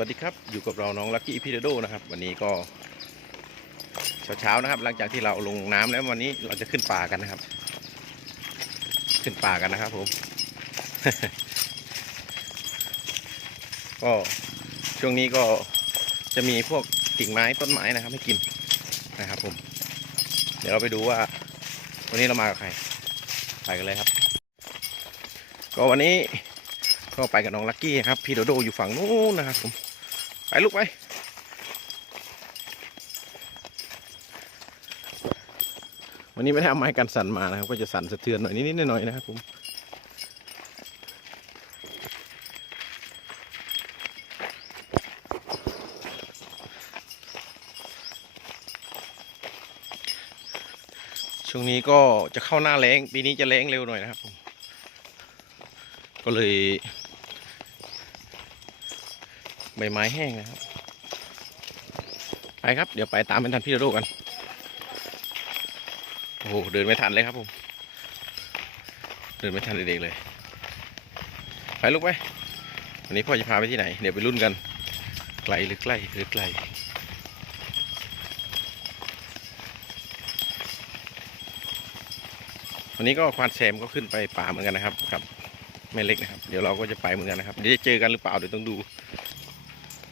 วัสดีครับอยู่กับเราน้องลักกี้พีเดโดนะครับ วันนี้ก็เช้าๆนะครับ หลังจากที่เราลงน้ำแล้ววันนี้เราจะขึ้นป่ากันนะครับ ขึ้นป่ากันนะครับผม ก็ช่วงนี้ก็จะมีพวกกิ่งไม้ต้นไม้นะครับ ให้กินนะครับผม เดี๋ยวเราไปดูว่า วันนี้เรามากับใครไปกันเลยครับ ก็วันนี้ก็ไปกับน้องลักกี้ครับพี่โดโดอยู่ฝั่งนู้นนะครับผม ไปลูกไปวันนี้ไม่ได้เอาไม้กันสั่นมานะครับ ก็จะสั่นสะเทือนหน่อยนิดๆหน่อยๆนะครับผมช่วงนี้ก็จะเข้าหน้าแล้งปีนี้จะแล้งเร็วหน่อยนะครับผมก็เลย ใบไม้แห้งนะครับ ไปครับ เดี๋ยวไปตามเป็นทันพี่โดโดกัน โอ้โหเดินไม่ทันเลยครับผม เดินไม่ทันเด็กๆเลย ไปลูกไปวันนี้พ่อจะพาไปที่ไหน เดี๋ยวไปรุ่นกัน ไกลหรือใกล้หรือไกลวันนี้ก็ควานแซมก็ขึ้นไปป่าเหมือนกันนะครับกับแม่เล็กนะครับ เดี๋ยวเราก็จะไปเหมือนกันนะครับ เดี๋ยวจะเจอกันหรือเปล่าเดี๋ยวต้องดู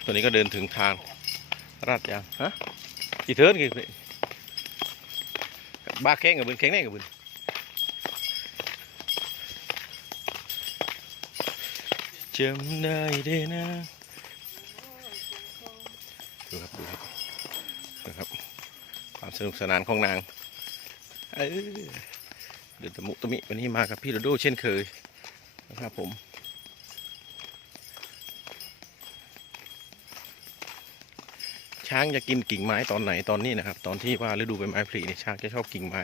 ตัวนี้ก็เดินถึงทางรัดยางฮะกี่เทิร์นกี่บ้าแข้งกับบืนแข้งแน่กับบืนจำได้เด้นะดูครับดูครับดูครับ ความสนุกสนานของนางเออเดือดตะมุตะมิวันนี้มากับพี่โดโดเช่นเคยนะครับผม ช้างจะกินกิ่งไม้ตอนไหนตอนนี้นะครับ ตอนที่ว่าฤดูใบไม้ผลิเนี่ยช้างจะชอบกิ่งไม้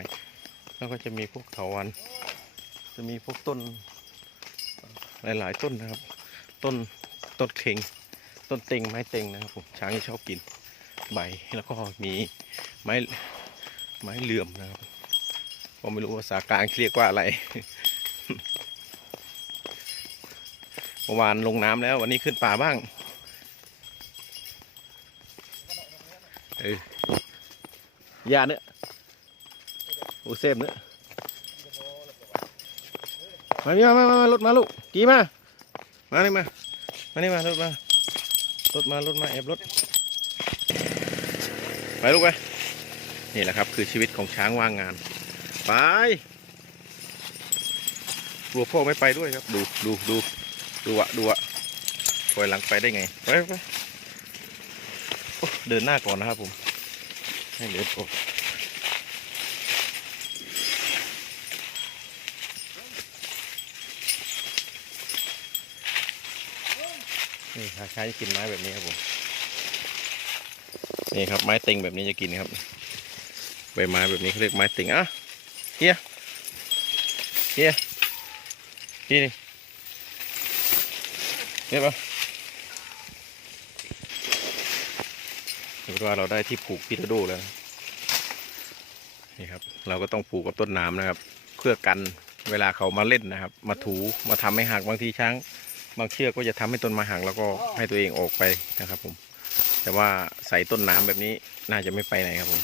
แล้วก็จะมีพวกเถาวัน จะมีพวกต้นหลาย ๆ ต้นนะครับ ต้นต้นเข่งต้นเต็งไม้เต็งนะครับผมช้างจะชอบกินใบแล้วก็มีไม้ไม้เหลื่อมนะครับผมไม่รู้ภาษากลางเรียกว่าอะไรเมื่อวานลงน้ำแล้ววันนี้ขึ้นป่าบ้าง เออยาเนื้อโอเซฟเนื้อมานี่มามามารถมาลูกกี่มา มานี่มา มานี่มารถมารถมารถมาแอบรถ ไปลูกไป นี่แหละครับคือชีวิตของช้างว่างงาน ไปกลัวพ่อไม่ไปด้วยครับ ดูดูดูดูอะดูอะถอยหลังไปได้ไง ไปไป เดินหน้าก่อนนะครับผม ให้เดินก่อนนี่ขาช้างจะกินไม้แบบนี้ครับผมนี่ครับไม้ต็งแบบนี้จะกินครับใบไม้แบบนี้เขาเรียกไม้ต็งอะเฮียเฮียนี่นี่เห็นปะ เห็นว่าเราได้ที่ผูกพิทาโดแล้วนี่ครับ เราก็ต้องผูกกับต้นน้ำนะครับ เพื่อกันเวลาเขามาเล่นนะครับ มาถูมาทำให้หักบางทีช้าง บางเชือกก็จะทำให้ต้นมาหักแล้วก็ให้ตัวเองออกไปนะครับ ผม แต่ว่าใส่ต้นน้ำแบบนี้น่าจะไม่ไปไหนครับผม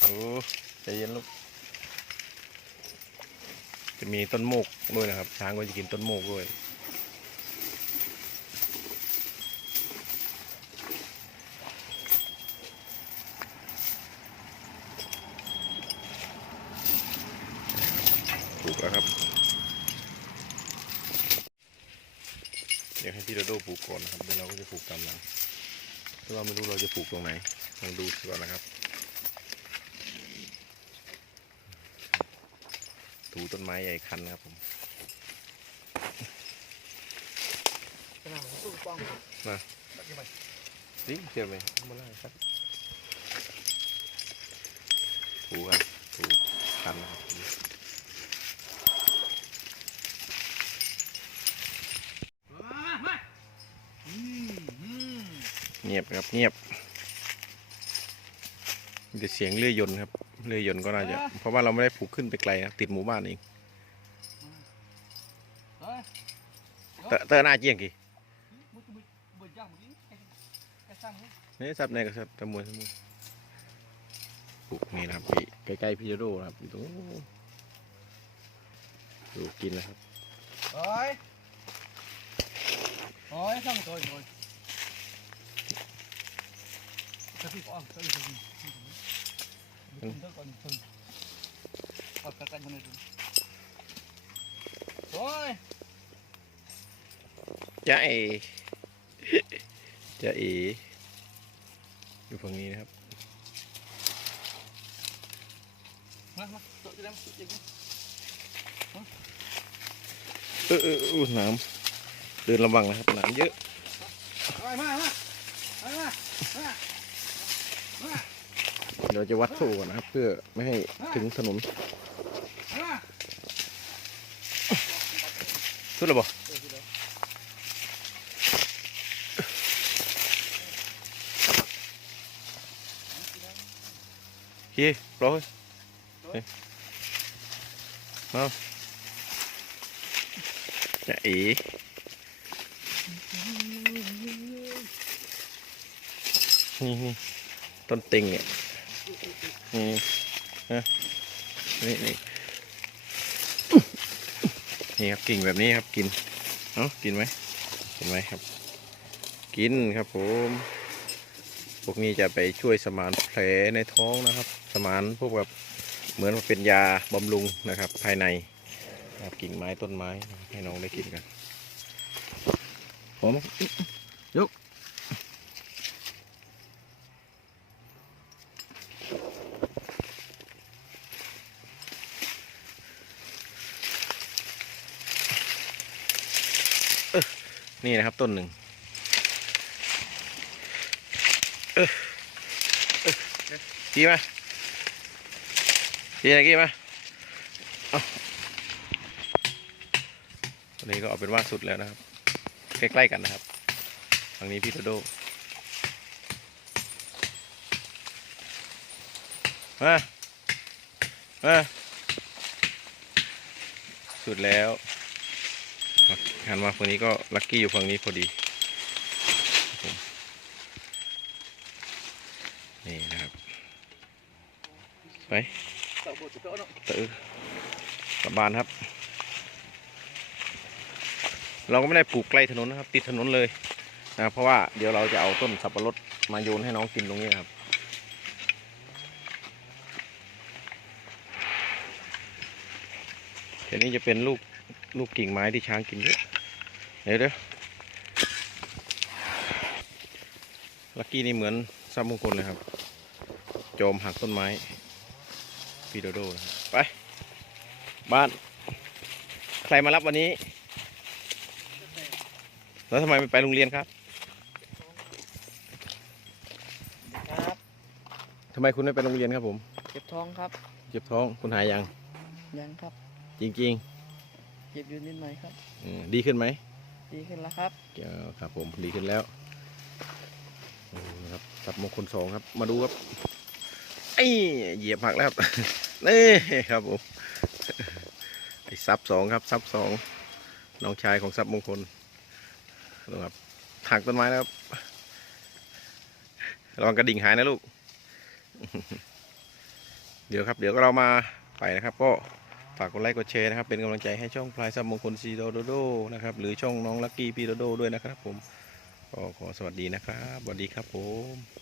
โอ้ใจเย็นลูกจะมีต้นโมกด้วยนะครับช้างก็จะกินต้นโมกด้วย ถูกแล้วครับ เดี๋ยวให้พี่โดโดปลูกก่อนนะครับเดี๋ยวเราก็จะปลูกตามหลังเพราะว่าไม่รู้เราจะปลูกตรงไหนลองดูก่อนนะครับถูต้นไม้ใหญ่คันนะครับผมขนาดของตู้ป้องนี่เจอไหมมาไล่ครับถูครับถูคันนะครับ เงียบครับเงียบมีแต่เสียงเรือยยนต์ครับเรือยยนต์ก็น่าจะ เพราะว่าเราไม่ได้ผูกขึ้นไปไกลนะติดหมู่บ้านเองเฮ้ยเตอเตอหน้าเจียงกี่มึงจะไปเบิดย่างเมื่อกี้ไอ้ไอ้สร้างมึงนี่ซับในกับซับตะมวยตะมวยปลูกนี่นะครับพี่ใกล้ๆพี่โดโดนะครับอยู่ตรงนู้นดูกินนะครับเฮ้ยเฮ้ยสร้างตัวอีกเลย จะพี่ก่อนจะพี่ก่อนมึงเท่าก่อนมึงปัดกระกันคนอื่นโอ้ยจ้าเอจ้าเออยู่ฝั่งนี้นะครับมามาตัวจะได้มาตัวจะได้เออเอออน้ำเดินระวังนะครับน้ำเยอะมามามามามา เดี๋ยวจะวัดโซ่ก่อนนะครับ เพื่อไม่ให้ถึงถนนมาสุดแล้วบ่เฮ้ยปล่อยเฮ้ยเอาจะเอ๋นี่นี่ ต้นติงเนี่ยนี่ฮะนี่นี่นี่ครับกิ่งแบบนี้ครับกินเอ้ากินไหมกินไหมครับ กินครับผมพวกนี้จะไปช่วยสมานแผลในท้องนะครับ สมานพวกแบบเหมือนเป็นยาบำรุงนะครับ ภายในครับกิ่งไม้ต้นไม้ให้น้องได้กินกันผมยก นี่นะครับต้นหนึ่งเออเออกี่มากี่อะไรกี่มาอาตอนนี้ก็เอาเป็นว่าสุดแล้วนะครับ ใกล้ๆกันนะครับฝั่งนี้พี่โตโดมามาสุดแล้ว หันมาฝั่งนี้ก็ลัคกี้อยู่ฝั่งนี้พอดีนี่นะครับไปเตอกลับบ้านครับ เราก็ไม่ได้ปลูกใกล้ถนนนะครับ ติดถนนเลยนะครับเพราะว่าเดี๋ยวเราจะเอาต้นสับปะรดมาโยนให้น้องกินตรงนี้นะครับเดี๋ยวนี้จะเป็นลูกลูกกิ่งไม้ที่ช้างกินเยอะ เดี๋ยวเดี๋ยวลักกี้นี่เหมือนซับมงคลเลยครับ โจมหักต้นไม้พีโดโดนะครับไป บ้าน ใครมารับวันนี้ แล้วทำไมไม่ไปโรงเรียนครับ ครับทำไมคุณไม่ไปโรงเรียนครับผม เจ็บท้องครับ เจ็บท้องคุณหายยัง ยังครับ จริงเจ็บอยู่นิดหน่อยครับๆอืมดีขึ้นไหม ดีขึ้นแล้วครับเกี่ยวครับผมดีขึ้นแล้วครับสับมงคลสองครับ มาดูครับไอ้เหยียบหักแล้วครับนี่ครับผมไอ้ซับสองครับซับสองน้องชายของซับมงคลดูครับถักต้นไม้แล้วครับระวังกระดิ่งหายนะลูก เดี๋ยวครับ เดี๋ยวเรามาไปนะครับก็ ฝากกดไลค์กดแชร์นะครับ เป็นกำลังใจให้ช่องพลายสมบมงคลซีโดโดโดนะครับหรือช่องน้องลักกี้พีโดโดด้วยนะครับผมก็ขอสวัสดีนะครับสวัสดีครับผม